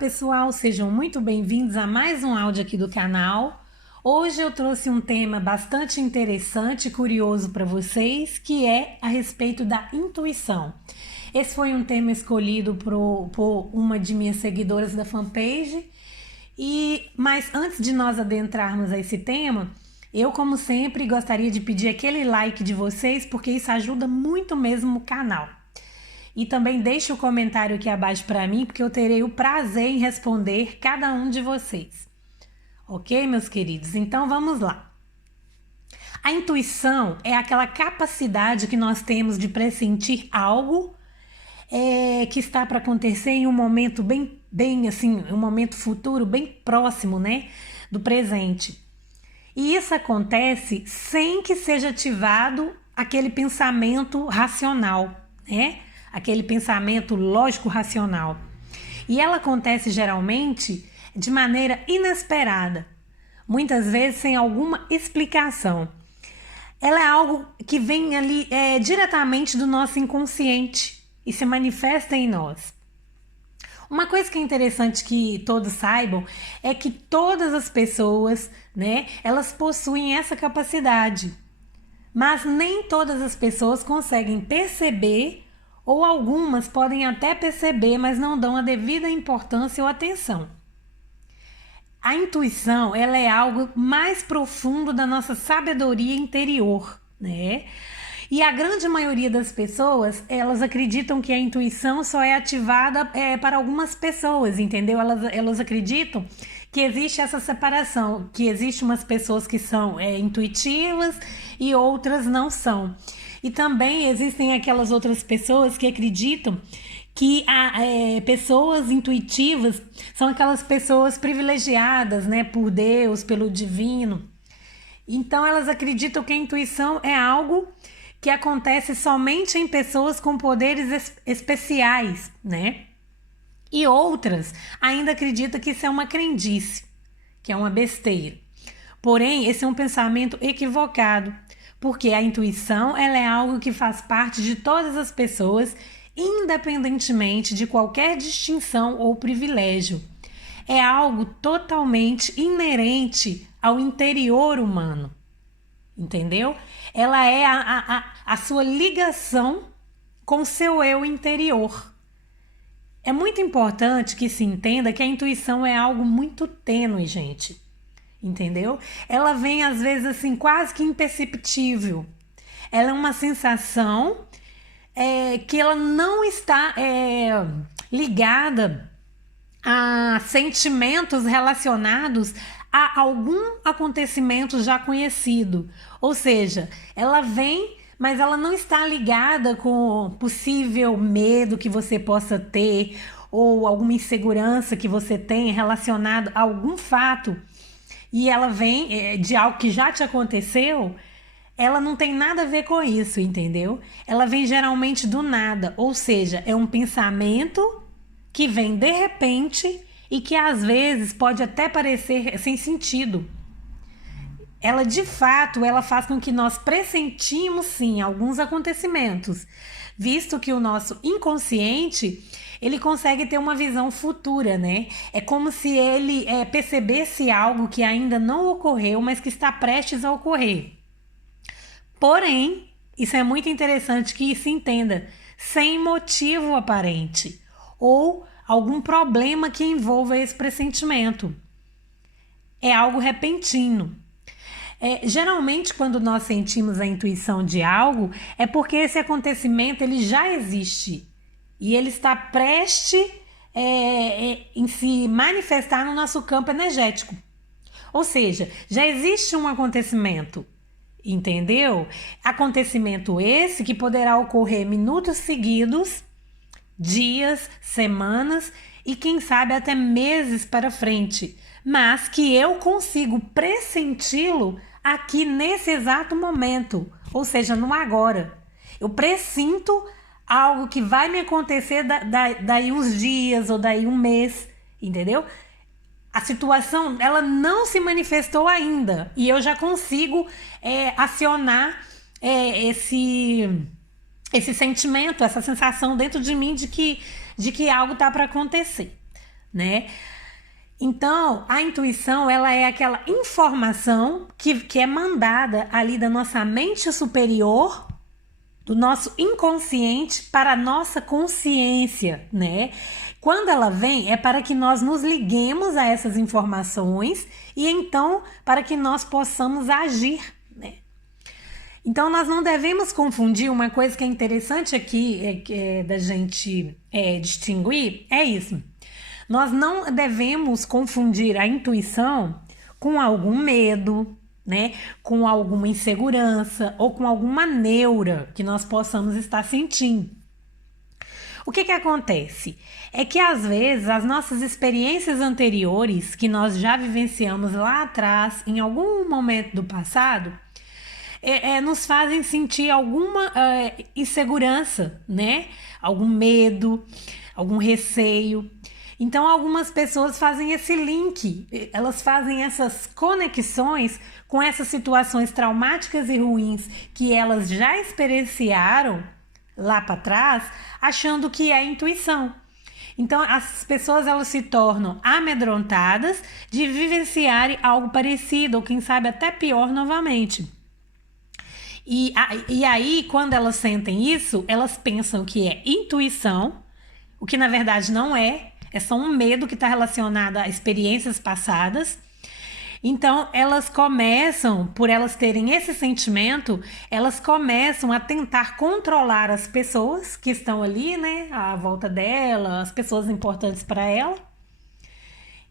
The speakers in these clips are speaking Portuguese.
pessoal, sejam muito bem-vindos a mais um áudio aqui do canal. Hoje eu trouxe um tema bastante interessante e curioso para vocês, que é a respeito da intuição. Esse foi um tema escolhido por uma de minhas seguidoras da fanpage, mas antes de nós adentrarmos a esse tema, eu, como sempre, gostaria de pedir aquele like de vocês, porque isso ajuda muito mesmo o canal. E também deixe o comentário aqui abaixo para mim, porque eu terei o prazer em responder cada um de vocês. Ok, meus queridos? Então vamos lá. A intuição é aquela capacidade que nós temos de pressentir algo que está para acontecer em um momento bem assim, um momento futuro bem próximo, né, do presente. E isso acontece sem que seja ativado aquele pensamento racional, né? Aquele pensamento lógico-racional. E ela acontece geralmente de maneira inesperada, muitas vezes sem alguma explicação. Ela é algo que vem ali diretamente do nosso inconsciente e se manifesta em nós. Uma coisa que é interessante que todos saibam é que todas as pessoas, né, elas possuem essa capacidade, mas nem todas as pessoas conseguem perceber, ou algumas podem até perceber, mas não dão a devida importância ou atenção. A intuição, ela é algo mais profundo da nossa sabedoria interior, né? E a grande maioria das pessoas, elas acreditam que a intuição só é ativada para algumas pessoas, entendeu? Elas acreditam que existe essa separação, que existe umas pessoas que são intuitivas e outras não são. E também existem aquelas outras pessoas que acreditam que pessoas intuitivas são aquelas pessoas privilegiadas, né, por Deus, pelo divino. Então elas acreditam que a intuição é algo que acontece somente em pessoas com poderes especiais, né? E outras ainda acreditam que isso é uma crendice, que é uma besteira. Porém, esse é um pensamento equivocado, porque a intuição, ela é algo que faz parte de todas as pessoas, independentemente de qualquer distinção ou privilégio. É algo totalmente inerente ao interior humano, entendeu? Ela é a sua ligação com o seu eu interior. É muito importante que se entenda que a intuição é algo muito tênue, gente. Entendeu? Ela vem às vezes assim quase que imperceptível. Ela é uma sensação que ela não está ligada a sentimentos relacionados a algum acontecimento já conhecido. Ou seja, ela vem, mas ela não está ligada com possível medo que você possa ter ou alguma insegurança que você tenha relacionado a algum fato. E ela vem de algo que já te aconteceu, ela não tem nada a ver com isso, entendeu? Ela vem geralmente do nada, ou seja, é um pensamento que vem de repente e que às vezes pode até parecer sem sentido. Ela de fato, ela faz com que nós pressentimos sim alguns acontecimentos, visto que o nosso inconsciente, ele consegue ter uma visão futura, né? É como se ele percebesse algo que ainda não ocorreu, mas que está prestes a ocorrer. Porém, isso é muito interessante que se entenda, sem motivo aparente ou algum problema que envolva esse pressentimento. É algo repentino. Geralmente, quando nós sentimos a intuição de algo, é porque esse acontecimento ele já existe e ele está prestes em se manifestar no nosso campo energético. Ou seja, já existe um acontecimento, entendeu? Acontecimento esse que poderá ocorrer minutos seguidos, dias, semanas e quem sabe até meses para frente, mas que eu consigo pressenti-lo aqui nesse exato momento, ou seja, no agora. Eu pressinto algo que vai me acontecer daí uns dias ou daí um mês, entendeu? A situação, ela não se manifestou ainda e eu já consigo acionar esse sentimento, essa sensação dentro de mim de que algo está para acontecer. né? Então, a intuição, ela é aquela informação que é mandada ali da nossa mente superior, do nosso inconsciente para a nossa consciência, né? Quando ela vem, é para que nós nos liguemos a essas informações e então para que nós possamos agir, né? Então, nós não devemos confundir. Uma coisa que é interessante aqui da gente distinguir é isso. Nós não devemos confundir a intuição com algum medo, né? Com alguma insegurança ou com alguma neura que nós possamos estar sentindo. O que acontece? É que às vezes as nossas experiências anteriores, que nós já vivenciamos lá atrás, em algum momento do passado, nos fazem sentir alguma insegurança, né? Algum medo, algum receio. Então, algumas pessoas fazem esse link, elas fazem essas conexões com essas situações traumáticas e ruins que elas já experienciaram lá para trás, achando que é intuição. Então, as pessoas elas se tornam amedrontadas de vivenciarem algo parecido, ou quem sabe até pior novamente. E aí, quando elas sentem isso, elas pensam que é intuição, o que na verdade não é. É só um medo que está relacionado a experiências passadas. Então, elas começam, por elas terem esse sentimento, elas começam a tentar controlar as pessoas que estão ali, né, à volta dela, as pessoas importantes para ela.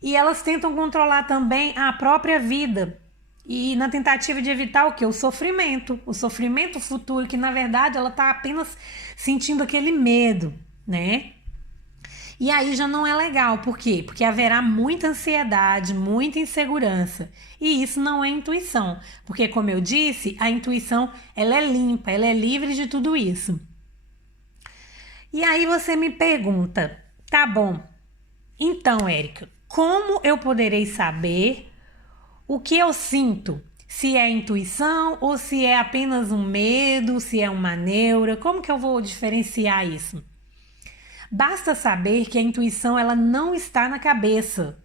E elas tentam controlar também a própria vida. E na tentativa de evitar o quê? O sofrimento futuro, que na verdade ela está apenas sentindo aquele medo, né? E aí já não é legal, por quê? Porque haverá muita ansiedade, muita insegurança. E isso não é intuição, porque como eu disse, a intuição ela é limpa, ela é livre de tudo isso. E aí você me pergunta, tá bom, então Érica, como eu poderei saber o que eu sinto? Se é intuição ou se é apenas um medo, se é uma neura, como que eu vou diferenciar isso? Basta saber que a intuição ela não está na cabeça.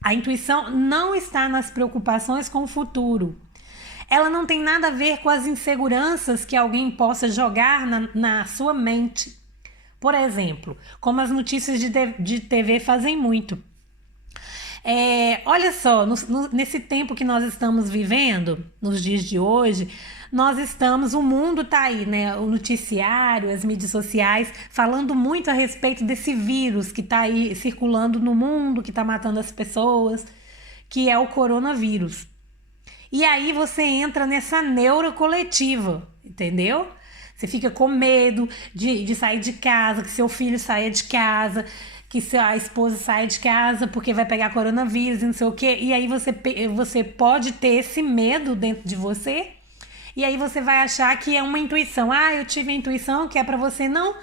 A intuição não está nas preocupações com o futuro. Ela não tem nada a ver com as inseguranças que alguém possa jogar na sua mente. Por exemplo, como as notícias de TV fazem muito. Olha só, nesse tempo que nós estamos vivendo, nos dias de hoje, o mundo tá aí, né? O noticiário, as mídias sociais, falando muito a respeito desse vírus que tá aí circulando no mundo, que tá matando as pessoas, que é o coronavírus. E aí você entra nessa neura coletiva, entendeu? Você fica com medo de sair de casa, que seu filho saia de casa, que a esposa saia de casa porque vai pegar coronavírus e não sei o quê. E aí você pode ter esse medo dentro de você. E aí você vai achar que é uma intuição. Eu tive a intuição que é para você não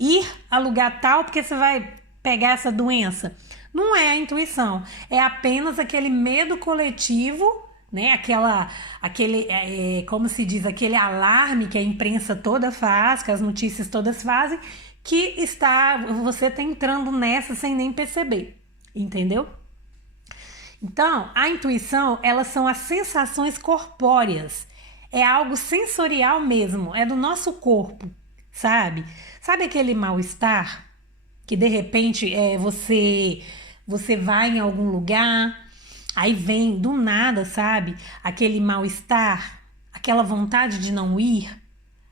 ir a lugar tal porque você vai pegar essa doença. Não é a intuição. É apenas aquele medo coletivo, né? Como se diz, aquele alarme que a imprensa toda faz, que as notícias todas fazem, que você está entrando nessa sem nem perceber, entendeu? Então, a intuição, elas são as sensações corpóreas, é algo sensorial mesmo, é do nosso corpo, sabe? Sabe aquele mal-estar que de repente você vai em algum lugar, aí vem do nada, sabe? Aquele mal-estar, aquela vontade de não ir,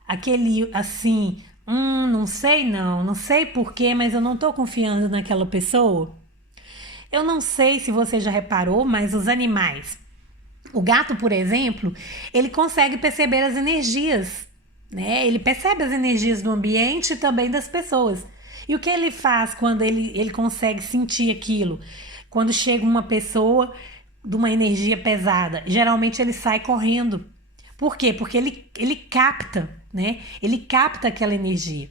aquele assim... não sei porquê, mas eu não tô confiando naquela pessoa. Eu não sei se você já reparou, mas os animais, o gato, por exemplo, ele consegue perceber as energias, né? Ele percebe as energias do ambiente e também das pessoas. E o que ele faz quando ele consegue sentir aquilo? Quando chega uma pessoa de uma energia pesada, geralmente ele sai correndo. Por quê? Porque ele capta, né? Ele capta aquela energia.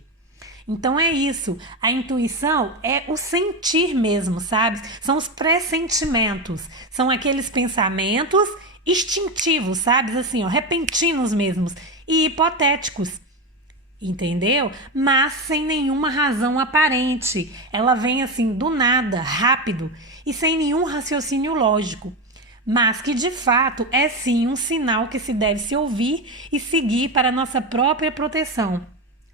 Então é isso. A intuição é o sentir mesmo, sabe? São os pressentimentos. São aqueles pensamentos instintivos, sabe? Assim, repentinos mesmos e hipotéticos. entendeu? Mas sem nenhuma razão aparente. Ela vem assim do nada, rápido e sem nenhum raciocínio lógico. Mas que de fato é sim um sinal que se deve se ouvir e seguir para a nossa própria proteção,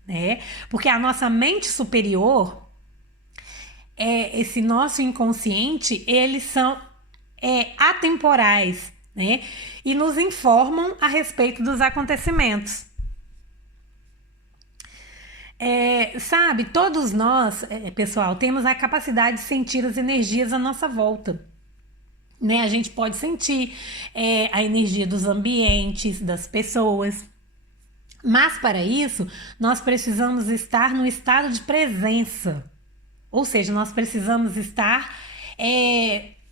né? Porque a nossa mente superior, esse nosso inconsciente, eles são atemporais, né? E nos informam a respeito dos acontecimentos. Sabe, todos nós, pessoal, temos a capacidade de sentir as energias à nossa volta. Né? A gente pode sentir a energia dos ambientes, das pessoas. Mas para isso, nós precisamos estar no estado de presença. Ou seja, nós precisamos estar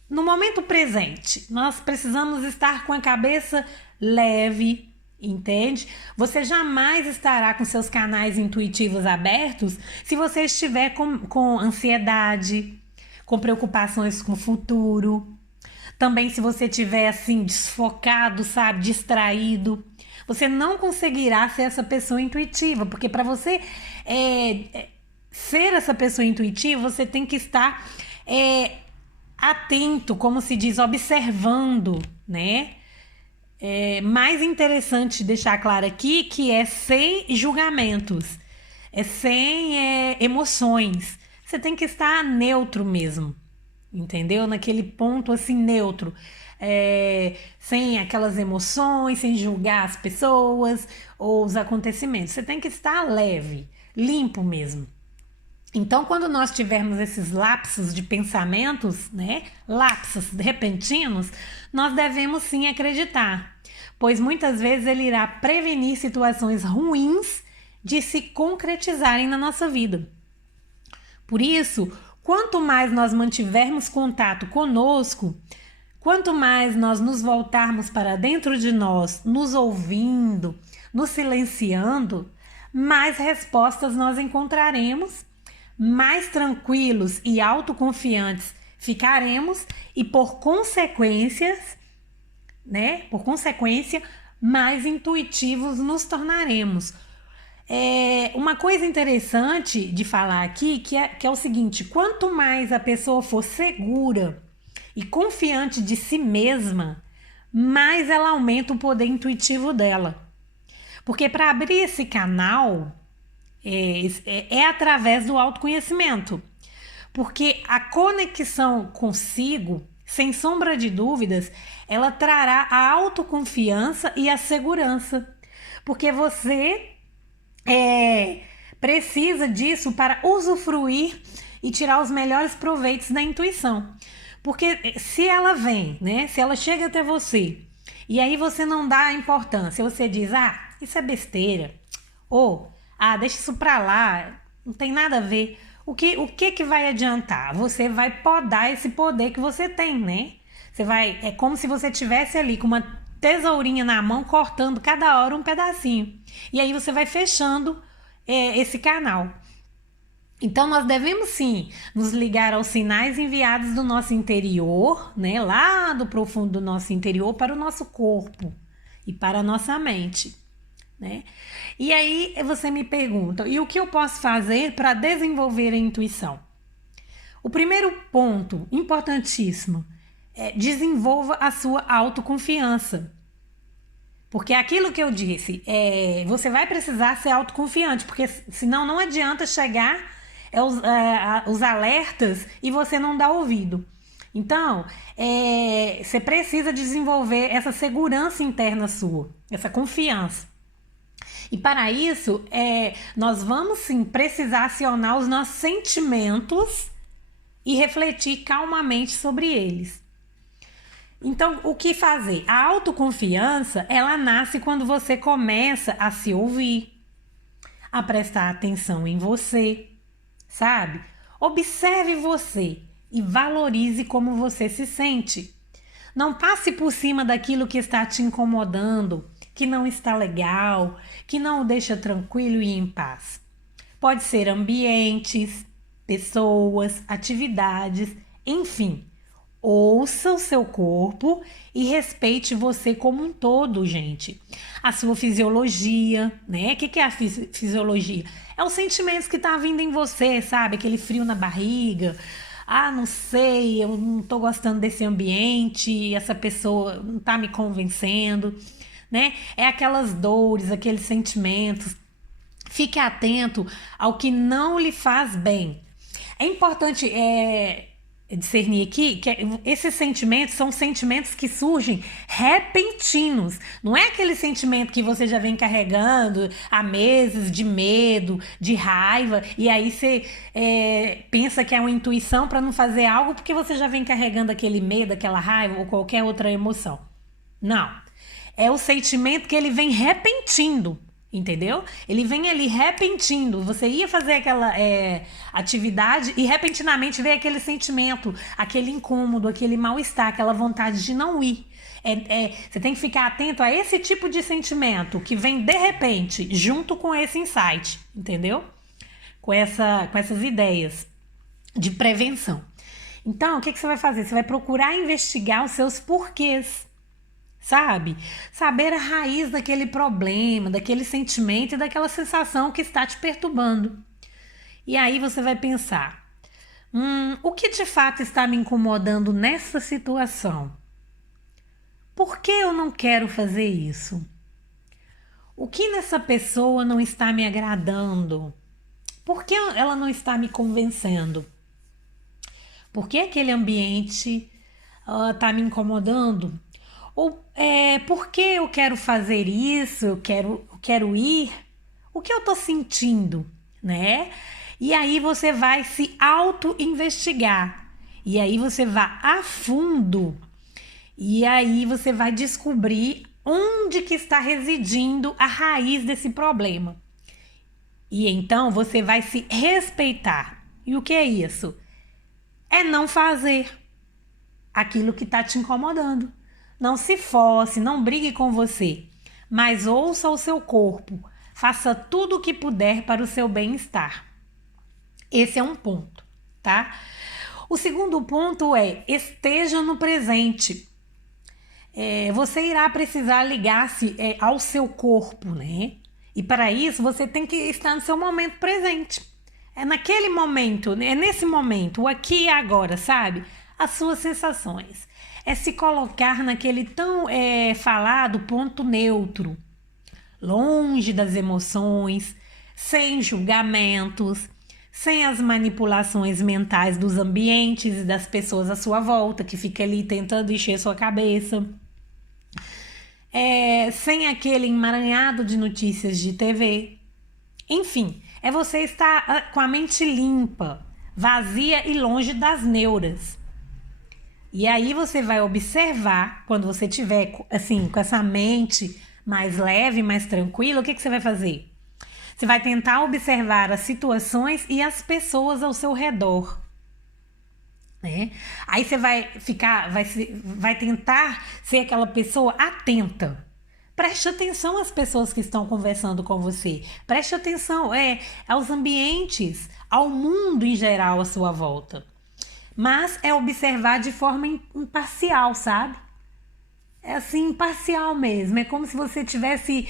no momento presente. Nós precisamos estar com a cabeça leve, entende? Você jamais estará com seus canais intuitivos abertos se você estiver com ansiedade, com preocupações com o futuro. Também se você estiver assim desfocado, sabe, distraído, você não conseguirá ser essa pessoa intuitiva, porque para você ser essa pessoa intuitiva, você tem que estar atento, como se diz, observando, né? Mais interessante deixar claro aqui que é sem julgamentos, sem emoções. Você tem que estar neutro mesmo. Entendeu? Naquele ponto assim neutro, sem aquelas emoções, sem julgar as pessoas ou os acontecimentos. Você tem que estar leve, limpo mesmo. Então, quando nós tivermos esses lapsos de pensamentos, né, lapsos repentinos, nós devemos sim acreditar, pois muitas vezes ele irá prevenir situações ruins de se concretizarem na nossa vida. Por isso, quanto mais nós mantivermos contato conosco, quanto mais nós nos voltarmos para dentro de nós, nos ouvindo, nos silenciando, mais respostas nós encontraremos, mais tranquilos e autoconfiantes ficaremos e por consequência, mais intuitivos nos tornaremos. Uma coisa interessante de falar aqui que é o seguinte: quanto mais a pessoa for segura e confiante de si mesma, mais ela aumenta o poder intuitivo dela. Porque para abrir esse canal através do autoconhecimento. Porque a conexão consigo, sem sombra de dúvidas, ela trará a autoconfiança e a segurança. Porque você precisa disso para usufruir e tirar os melhores proveitos da intuição. Porque se ela vem, né? Se ela chega até você e aí você não dá importância, você diz, isso é besteira, ou, deixa isso pra lá, não tem nada a ver. O que vai adiantar? Você vai podar esse poder que você tem, né? É como se você estivesse ali com uma tesourinha na mão, cortando cada hora um pedacinho. E aí você vai fechando esse canal. Então nós devemos sim nos ligar aos sinais enviados do nosso interior, né? Lá do profundo do nosso interior para o nosso corpo e para a nossa mente, né? E aí você me pergunta, e o que eu posso fazer para desenvolver a intuição? O primeiro ponto importantíssimo é desenvolva a sua autoconfiança. Porque aquilo que eu disse, você vai precisar ser autoconfiante, porque senão não adianta chegar os alertas e você não dá ouvido. Então, você precisa desenvolver essa segurança interna sua, essa confiança. E para isso, nós vamos sim precisar acionar os nossos sentimentos e refletir calmamente sobre eles. Então, o que fazer? A autoconfiança, ela nasce quando você começa a se ouvir, a prestar atenção em você, sabe? Observe você e valorize como você se sente. Não passe por cima daquilo que está te incomodando, que não está legal, que não o deixa tranquilo e em paz. Pode ser ambientes, pessoas, atividades, enfim. Ouça o seu corpo e respeite você como um todo, gente. A sua fisiologia, né? O que é a fisiologia? É os sentimentos que tá vindo em você, sabe? Aquele frio na barriga. Ah, não sei, eu não tô gostando desse ambiente, essa pessoa não tá me convencendo, né? É aquelas dores, aqueles sentimentos. Fique atento ao que não lhe faz bem. É importante discernir aqui que esses sentimentos são sentimentos que surgem repentinos. Não é aquele sentimento que você já vem carregando há meses de medo, de raiva, e aí você pensa que é uma intuição para não fazer algo porque você já vem carregando aquele medo, aquela raiva ou qualquer outra emoção. Não. É o sentimento que ele vem repentino. Entendeu? Ele vem ali repentino. Você ia fazer aquela atividade e repentinamente veio aquele sentimento, aquele incômodo, aquele mal-estar, aquela vontade de não ir. Você tem que ficar atento a esse tipo de sentimento que vem de repente, junto com esse insight, entendeu? Com essas ideias de prevenção. Então, o que você vai fazer? Você vai procurar investigar os seus porquês. Sabe? Saber a raiz daquele problema, daquele sentimento e daquela sensação que está te perturbando. E aí você vai pensar, o que de fato está me incomodando nessa situação? Por que eu não quero fazer isso? O que nessa pessoa não está me agradando? Por que ela não está me convencendo? Por que aquele ambiente está me incomodando? Ou por que eu quero fazer isso, eu quero ir, o que eu tô sentindo, né? E aí você vai se auto-investigar, e aí você vai a fundo, e aí você vai descobrir onde que está residindo a raiz desse problema. E então você vai se respeitar. E o que é isso? É não fazer aquilo que está te incomodando. Não se force, não brigue com você, mas ouça o seu corpo. Faça tudo o que puder para o seu bem-estar. Esse é um ponto, tá? O segundo ponto é esteja no presente. Você irá precisar ligar-se ao seu corpo, né? E para isso você tem que estar no seu momento presente. É naquele momento, é nesse momento, o aqui e agora, sabe? As suas sensações. É se colocar naquele tão falado ponto neutro, longe das emoções, sem julgamentos, sem as manipulações mentais dos ambientes e das pessoas à sua volta, que fica ali tentando encher sua cabeça, sem aquele emaranhado de notícias de TV. Enfim, é você estar com a mente limpa, vazia e longe das neuras. E aí você vai observar, quando você tiver assim, com essa mente mais leve, mais tranquila, o que você vai fazer? Você vai tentar observar as situações e as pessoas ao seu redor, né? Aí você vai tentar ser aquela pessoa atenta. Preste atenção às pessoas que estão conversando com você. Preste atenção aos ambientes, ao mundo em geral à sua volta. Mas é observar de forma imparcial, sabe? É assim, imparcial mesmo. É como se você tivesse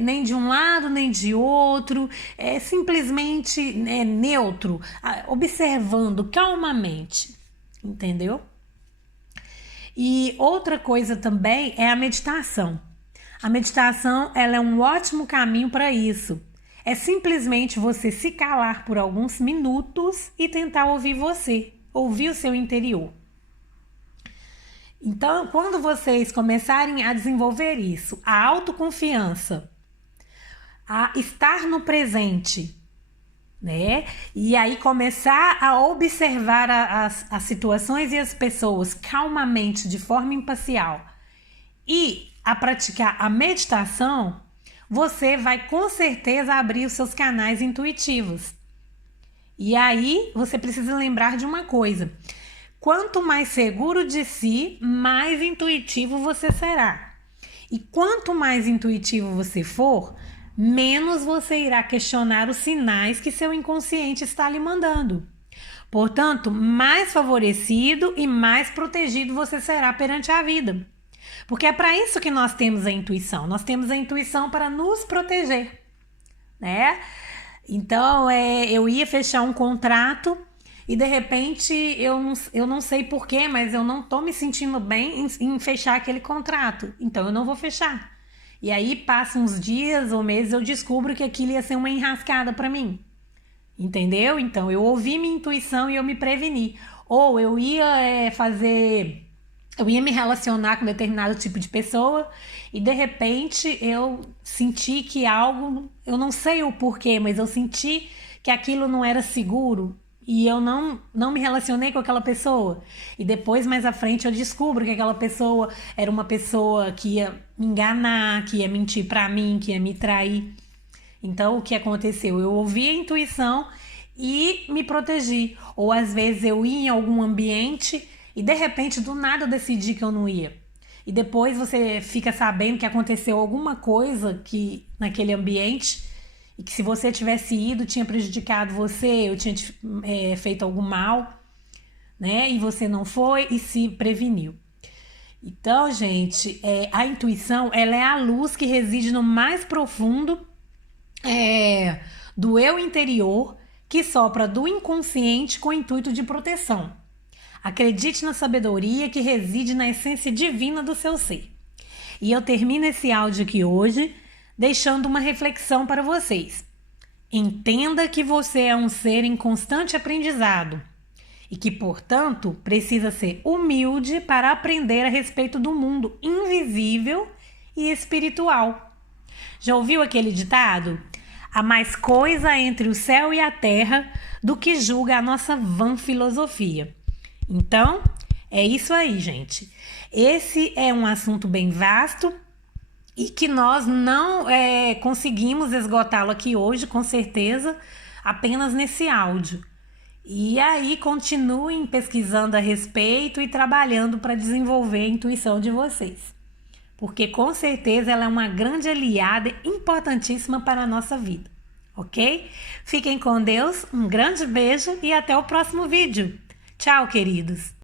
nem de um lado, nem de outro. É simplesmente neutro, observando calmamente. Entendeu? E outra coisa também é a meditação. A meditação, ela é um ótimo caminho para isso. É simplesmente você se calar por alguns minutos e tentar ouvir você, ouvir o seu interior. Então, quando vocês começarem a desenvolver isso, a autoconfiança, a estar no presente, né? E aí começar a observar as situações e as pessoas calmamente, de forma imparcial, e a praticar a meditação, você vai com certeza abrir os seus canais intuitivos. E aí você precisa lembrar de uma coisa: quanto mais seguro de si, mais intuitivo você será. E quanto mais intuitivo você for, menos você irá questionar os sinais que seu inconsciente está lhe mandando. Portanto, mais favorecido e mais protegido você será perante a vida. Porque é para isso que nós temos a intuição. Nós temos a intuição para nos proteger, né? Então, eu ia fechar um contrato e de repente eu não sei porquê, mas eu não tô me sentindo bem em fechar aquele contrato. Então eu não vou fechar. E aí passam uns dias ou meses, eu descubro que aquilo ia ser uma enrascada para mim. Entendeu? Então eu ouvi minha intuição e eu me preveni. Ou eu ia eu ia me relacionar com determinado tipo de pessoa e de repente eu senti que algo, eu não sei o porquê, mas eu senti que aquilo não era seguro e eu não me relacionei com aquela pessoa. E depois, mais à frente, eu descubro que aquela pessoa era uma pessoa que ia me enganar, que ia mentir pra mim, que ia me trair. Então, o que aconteceu? Eu ouvi a intuição e me protegi. Ou às vezes eu ia em algum ambiente e de repente, do nada, eu decidi que eu não ia. E depois você fica sabendo que aconteceu alguma coisa que naquele ambiente e que se você tivesse ido tinha prejudicado você, eu tinha feito algum mal, né? E você não foi e se preveniu. Então, gente, a intuição, ela é a luz que reside no mais profundo do eu interior, que sopra do inconsciente com o intuito de proteção. Acredite na sabedoria que reside na essência divina do seu ser. E eu termino esse áudio aqui hoje deixando uma reflexão para vocês. Entenda que você é um ser em constante aprendizado e que, portanto, precisa ser humilde para aprender a respeito do mundo invisível e espiritual. Já ouviu aquele ditado? Há mais coisa entre o céu e a terra do que julga a nossa vã filosofia. Então, é isso aí, gente. Esse é um assunto bem vasto e que nós não conseguimos esgotá-lo aqui hoje, com certeza, apenas nesse áudio. E aí, continuem pesquisando a respeito e trabalhando para desenvolver a intuição de vocês. Porque, com certeza, ela é uma grande aliada importantíssima para a nossa vida. Ok? Fiquem com Deus, um grande beijo e até o próximo vídeo. Tchau, queridos!